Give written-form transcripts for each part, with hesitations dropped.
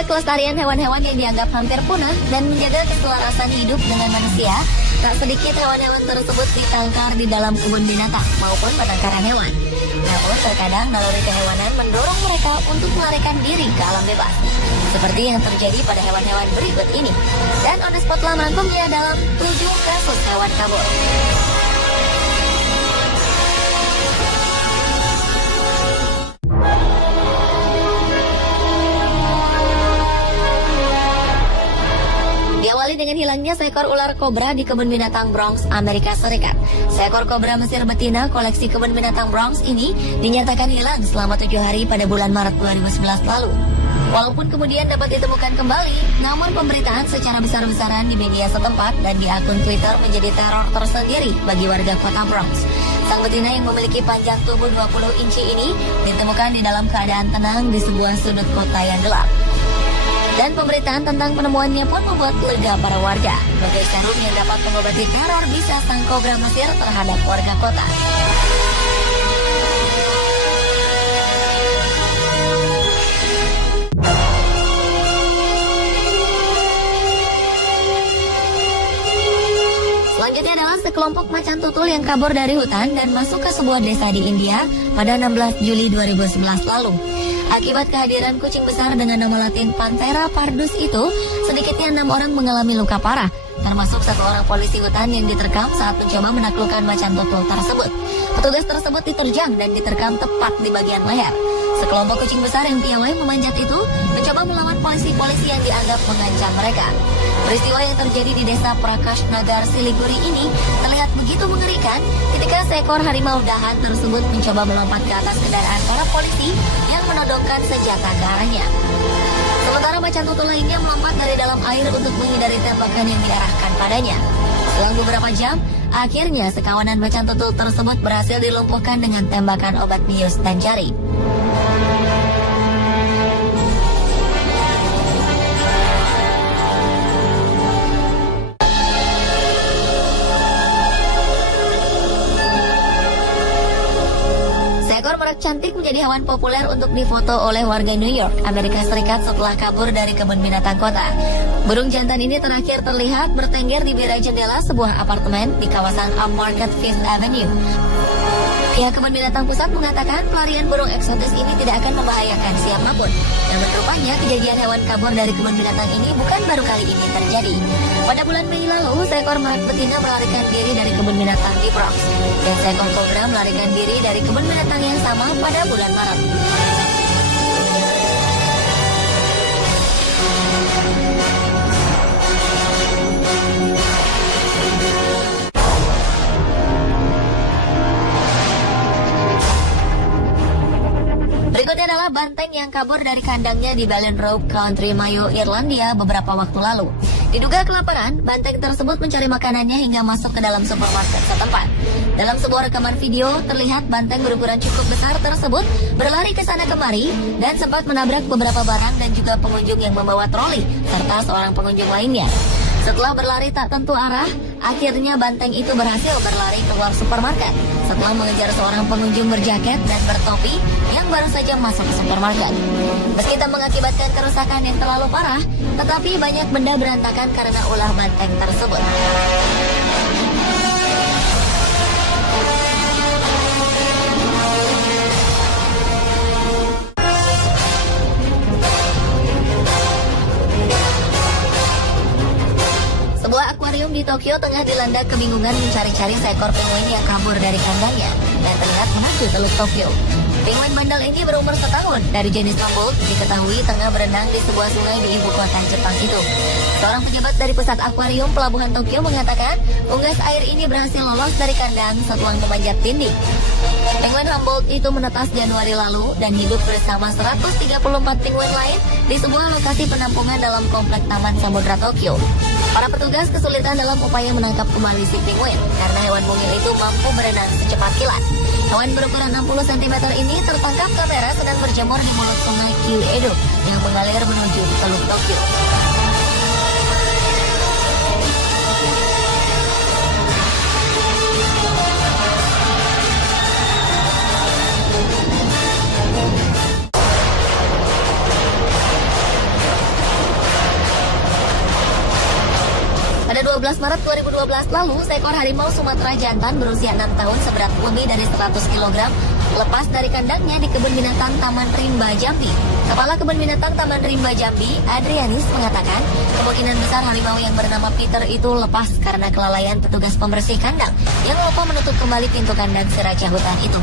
menjaga kelestarian hewan-hewan yang dianggap hampir punah dan menjaga keselarasan hidup dengan manusia, tak sedikit hewan-hewan tersebut ditangkar di dalam kebun binatang maupun penangkaran hewan. Namun terkadang naluri kehewanan mendorong mereka untuk melarikan diri ke alam bebas, seperti yang terjadi pada hewan-hewan berikut ini. Dan On The Spot telah merangkumnya dalam 7 kasus hewan kabur. Diawali dengan hilangnya seekor ular kobra di kebun binatang Bronx, Amerika Serikat. Seekor kobra Mesir betina koleksi kebun binatang Bronx ini dinyatakan hilang selama 7 hari pada bulan Maret 2011 lalu. Walaupun kemudian dapat ditemukan kembali, namun pemberitaan secara besar-besaran di media setempat dan di akun Twitter menjadi teror tersendiri bagi warga kota Bronx. Sang betina yang memiliki panjang tubuh 20 inci ini ditemukan di dalam keadaan tenang di sebuah sudut kota yang gelap. Dan pemberitaan tentang penemuannya pun membuat lega para warga. Bagai serum yang dapat mengobati teror bisa sang kobra Mesir terhadap warga kota. Selanjutnya adalah sekelompok macan tutul yang kabur dari hutan dan masuk ke sebuah desa di India pada 16 Juli 2011 lalu. Akibat kehadiran kucing besar dengan nama latin Panthera pardus itu, sedikitnya 6 orang mengalami luka parah, termasuk 1 orang polisi hutan yang diterkam saat mencoba menaklukkan macan tutul tersebut. Petugas tersebut diterjang dan diterkam tepat di bagian leher. Sekelompok kucing besar yang piawai memanjat itu mencoba melawan polisi-polisi yang dianggap mengancam mereka. Peristiwa yang terjadi di desa Prakash Nagar, Siliguri ini terlihat begitu mengerikan ketika seekor harimau dahan tersebut mencoba melompat ke atas kendaraan para polisi yang menodongkan senjata ke arahnya. Sementara macan tutul lainnya melompat dari dalam air untuk menghindari tembakan yang diarahkan padanya. Selang beberapa jam, akhirnya sekawanan macan tutul tersebut berhasil dilumpuhkan dengan tembakan obat bius dan jari. Seekor merak cantik menjadi hewan populer untuk difoto oleh warga New York, Amerika Serikat setelah kabur dari kebun binatang kota. Burung jantan ini terakhir terlihat bertengger di bira jendela sebuah apartemen di kawasan Upmarket Fifth Avenue. Pihak kebun binatang pusat mengatakan pelarian burung eksotis ini tidak akan membahayakan siapapun. Namun rupanya kejadian hewan kabur dari kebun binatang ini bukan baru kali ini terjadi. Pada bulan Mei lalu, seekor merak betina melarikan diri dari kebun binatang di Bronx. Dan seekor kobra melarikan diri dari kebun binatang yang sama pada bulan Maret. Berikutnya adalah banteng yang kabur dari kandangnya di Ballinrobe Country, Mayo, Irlandia beberapa waktu lalu. Diduga kelaparan, banteng tersebut mencari makanannya hingga masuk ke dalam supermarket setempat. Dalam sebuah rekaman video, terlihat banteng berukuran cukup besar tersebut berlari ke sana kemari dan sempat menabrak beberapa barang dan juga pengunjung yang membawa troli, serta seorang pengunjung lainnya. Setelah berlari tak tentu arah, akhirnya banteng itu berhasil berlari keluar supermarket setelah mengejar seorang pengunjung berjaket dan bertopi yang baru saja masuk ke supermarket. Meski tak mengakibatkan kerusakan yang terlalu parah, tetapi banyak benda berantakan karena ulah banteng tersebut. Sebuah akuarium di Tokyo tengah dilanda kebingungan mencari-cari seekor penguin yang kabur dari kandangnya dan terlihat menuju Teluk Tokyo. Penguin bandel ini berumur setahun dari jenis Humboldt diketahui tengah berenang di sebuah sungai di ibu kota Jepang itu. Seorang pejabat dari pusat akuarium pelabuhan Tokyo mengatakan unggas air ini berhasil lolos dari kandang setelah memanjat dinding. Penguin Humboldt itu menetas Januari lalu dan hidup bersama 134 penguin lain di sebuah lokasi penampungan dalam komplek Taman Samudra Tokyo. Para petugas kesulitan dalam upaya menangkap kembali si penguin karena hewan mungil itu mampu berenang secepat kilat. Hewan berukuran 60 cm ini tertangkap kamera sedang berjemur di mulut sungai Kyu-Edo yang mengalir menuju Teluk Tokyo. Maret 2012 lalu, seekor harimau Sumatera jantan berusia 6 tahun seberat lebih dari 100 kg lepas dari kandangnya di kebun binatang Taman Rimba Jambi. Kepala Kebun Binatang Taman Rimba Jambi, Adrianis, mengatakan kemungkinan besar harimau yang bernama Peter itu lepas karena kelalaian petugas pembersih kandang yang lupa menutup kembali pintu kandang si raja hutan itu.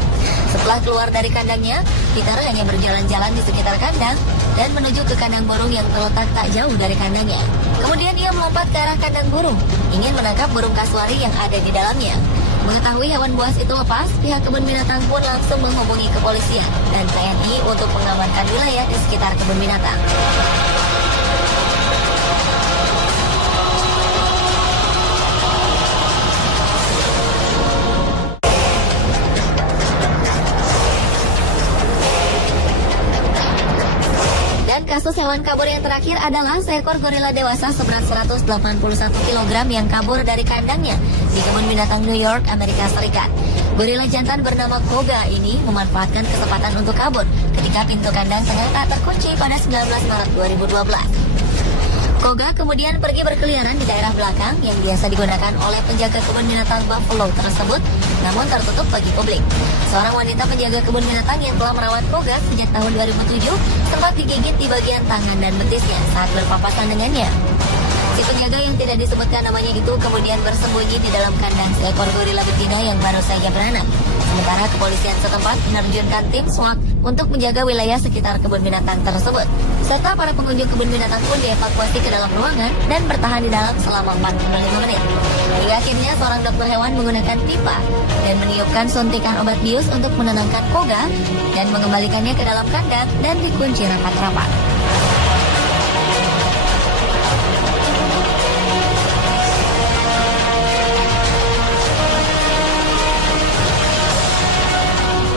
Setelah keluar dari kandangnya, Peter hanya berjalan-jalan di sekitar kandang dan menuju ke kandang burung yang terletak tak jauh dari kandangnya. Kemudian ia melompat ke arah kandang burung, ingin menangkap burung kasuari yang ada di dalamnya. Mengetahui hewan buas itu lepas, pihak kebun binatang pun langsung menghubungi kepolisian dan TNI untuk mengamankan wilayah di sekitar kebun binatang. Kasus hewan kabur yang terakhir adalah seekor gorila dewasa seberat 181 kg yang kabur dari kandangnya di kebun binatang New York, Amerika Serikat. Gorila jantan bernama Koga ini memanfaatkan kesempatan untuk kabur ketika pintu kandang ternyata terkunci pada 19 Maret 2012. Koga kemudian pergi berkeliaran di daerah belakang yang biasa digunakan oleh penjaga kebun binatang Buffalo tersebut, namun tertutup bagi publik. Seorang wanita penjaga kebun binatang yang telah merawat Koga sejak tahun 2007 sempat digigit di bagian tangan dan betisnya saat berpapasan dengannya. Si penjaga yang tidak disebutkan namanya itu kemudian bersembunyi di dalam kandang seekor gorila betina yang baru saja beranak. Sementara kepolisian setempat menerjunkan tim SWAT untuk menjaga wilayah sekitar kebun binatang tersebut. Serta para pengunjung kebun binatang pun dievakuasi ke dalam ruangan dan bertahan di dalam selama 45 menit. Hingga akhirnya seorang dokter hewan menggunakan pipa dan meniupkan suntikan obat bius untuk menenangkan Koga dan mengembalikannya ke dalam kandang dan dikunci rapat-rapat.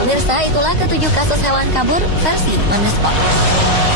Pemirsa, itulah ketujuh kasus hewan kabur versi Manesport.